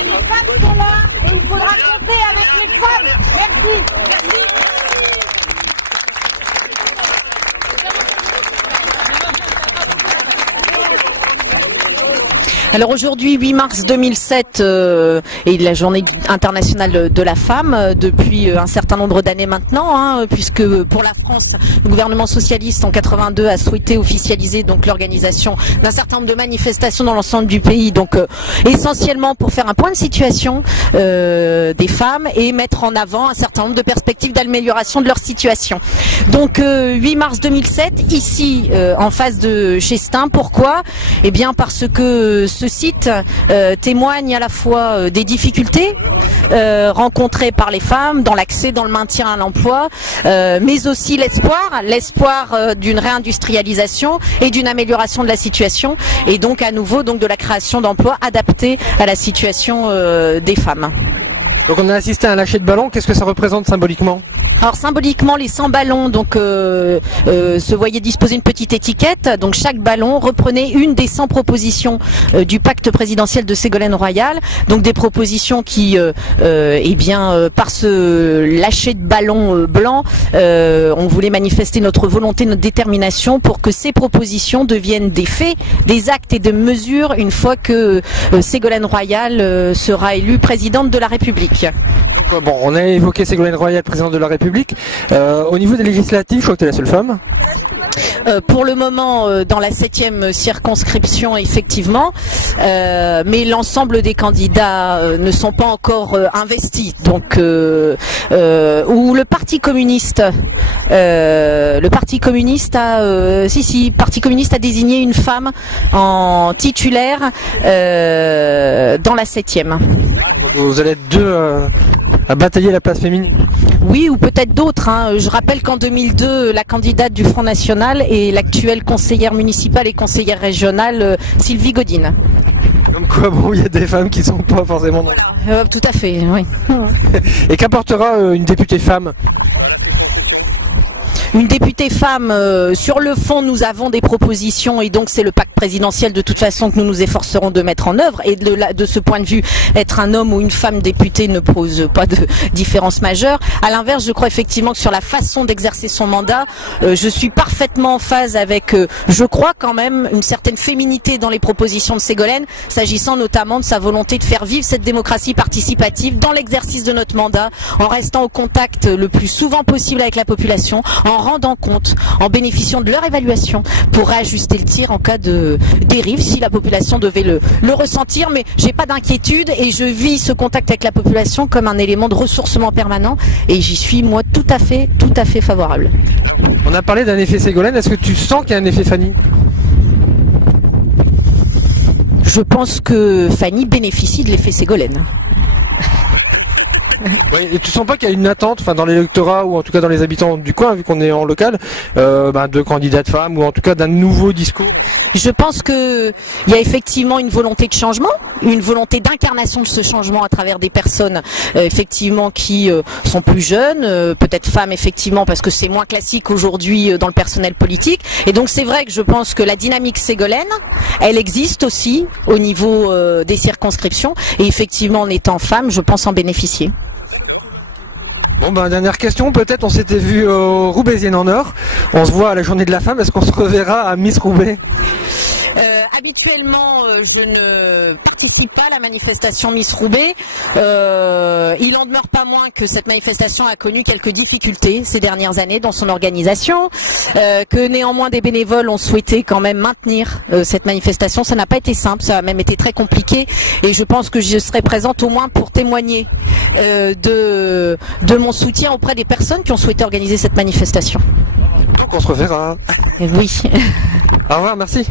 Les femmes sont là et il faudra compter avec les femmes. Merci. Alors aujourd'hui, 8 mars 2007, est la journée internationale de la femme depuis un certain nombre d'années maintenant, hein, puisque pour la France, le gouvernement socialiste en 82 a souhaité officialiser donc l'organisation d'un certain nombre de manifestations dans l'ensemble du pays, donc essentiellement pour faire un point de situation des femmes et mettre en avant un certain nombre de perspectives d'amélioration de leur situation. Donc 8 mars 2007, ici en face de Chestaing, pourquoi? Eh bien parce que ce site témoigne à la fois des difficultés rencontrées par les femmes dans l'accès, dans le maintien à l'emploi, mais aussi l'espoir d'une réindustrialisation et d'une amélioration de la situation, et donc à nouveau donc de la création d'emplois adaptés à la situation des femmes. Donc on a assisté à un lâcher de ballon, qu'est-ce que ça représente symboliquement? Alors symboliquement, les 100 ballons donc se voyaient disposer une petite étiquette. Donc chaque ballon reprenait une des 100 propositions du pacte présidentiel de Ségolène Royal. Donc des propositions qui, eh bien, par ce lâcher de ballon blanc, on voulait manifester notre volonté, notre détermination pour que ces propositions deviennent des faits, des actes et des mesures une fois que Ségolène Royal sera élue présidente de la République. Bon, on a évoqué Ségolène Royal, présidente de la République. Au niveau des législatives, je crois que tu es la seule femme. Pour le moment, dans la 7e circonscription, effectivement, mais l'ensemble des candidats ne sont pas encore investis. Donc, où le Parti communiste, Parti communiste a désigné une femme en titulaire dans la 7e. Vous allez être deux à batailler la place féminine. Oui, ou peut-être d'autres. Hein. Je rappelle qu'en 2002, la candidate du Front National est l'actuelle conseillère municipale et conseillère régionale Sylvie Godine. Comme quoi, bon, il y a des femmes qui sont pas forcément dans... Tout à fait, oui. Et qu'apportera une députée femme? Une députée femme, sur le fond, nous avons des propositions et donc c'est le pacte présidentiel de toute façon que nous nous efforcerons de mettre en œuvre. Et de ce point de vue, être un homme ou une femme députée ne pose pas de différence majeure. À l'inverse, je crois effectivement que sur la façon d'exercer son mandat, je suis parfaitement en phase avec, je crois quand même, une certaine féminité dans les propositions de Ségolène, s'agissant notamment de sa volonté de faire vivre cette démocratie participative dans l'exercice de notre mandat, en restant au contact le plus souvent possible avec la population, en rendant compte, en bénéficiant de leur évaluation pour réajuster le tir en cas de dérive si la population devait le ressentir. Mais j'ai pas d'inquiétude et je vis ce contact avec la population comme un élément de ressourcement permanent et j'y suis moi tout à fait favorable. On a parlé d'un effet Ségolène, est-ce que tu sens qu'il y a un effet Fanny? Je pense que Fanny bénéficie de l'effet Ségolène. Oui, et tu sens pas qu'il y a une attente, enfin dans l'électorat ou en tout cas dans les habitants du coin, vu qu'on est en local, de candidates femmes ou en tout cas d'un nouveau discours? Je pense que il y a effectivement une volonté de changement, une volonté d'incarnation de ce changement à travers des personnes effectivement qui sont plus jeunes, peut-être femmes effectivement parce que c'est moins classique aujourd'hui dans le personnel politique. Et donc c'est vrai que je pense que la dynamique Ségolène, elle existe aussi au niveau des circonscriptions et effectivement en étant femme, je pense en bénéficier. Bon dernière question, peut-être on s'était vu au Roubaisienne en Or, on se voit à la journée de la femme, est-ce qu'on se reverra à Miss Roubaix? Habituellement, je ne participe pas à la manifestation Miss Roubaix. Il en demeure pas moins que cette manifestation a connu quelques difficultés ces dernières années dans son organisation, que néanmoins des bénévoles ont souhaité quand même maintenir cette manifestation. Ça n'a pas été simple, ça a même été très compliqué, et je pense que je serai présente au moins pour témoigner de mon soutien auprès des personnes qui ont souhaité organiser cette manifestation. Donc on se reverra. Oui. Au revoir, merci.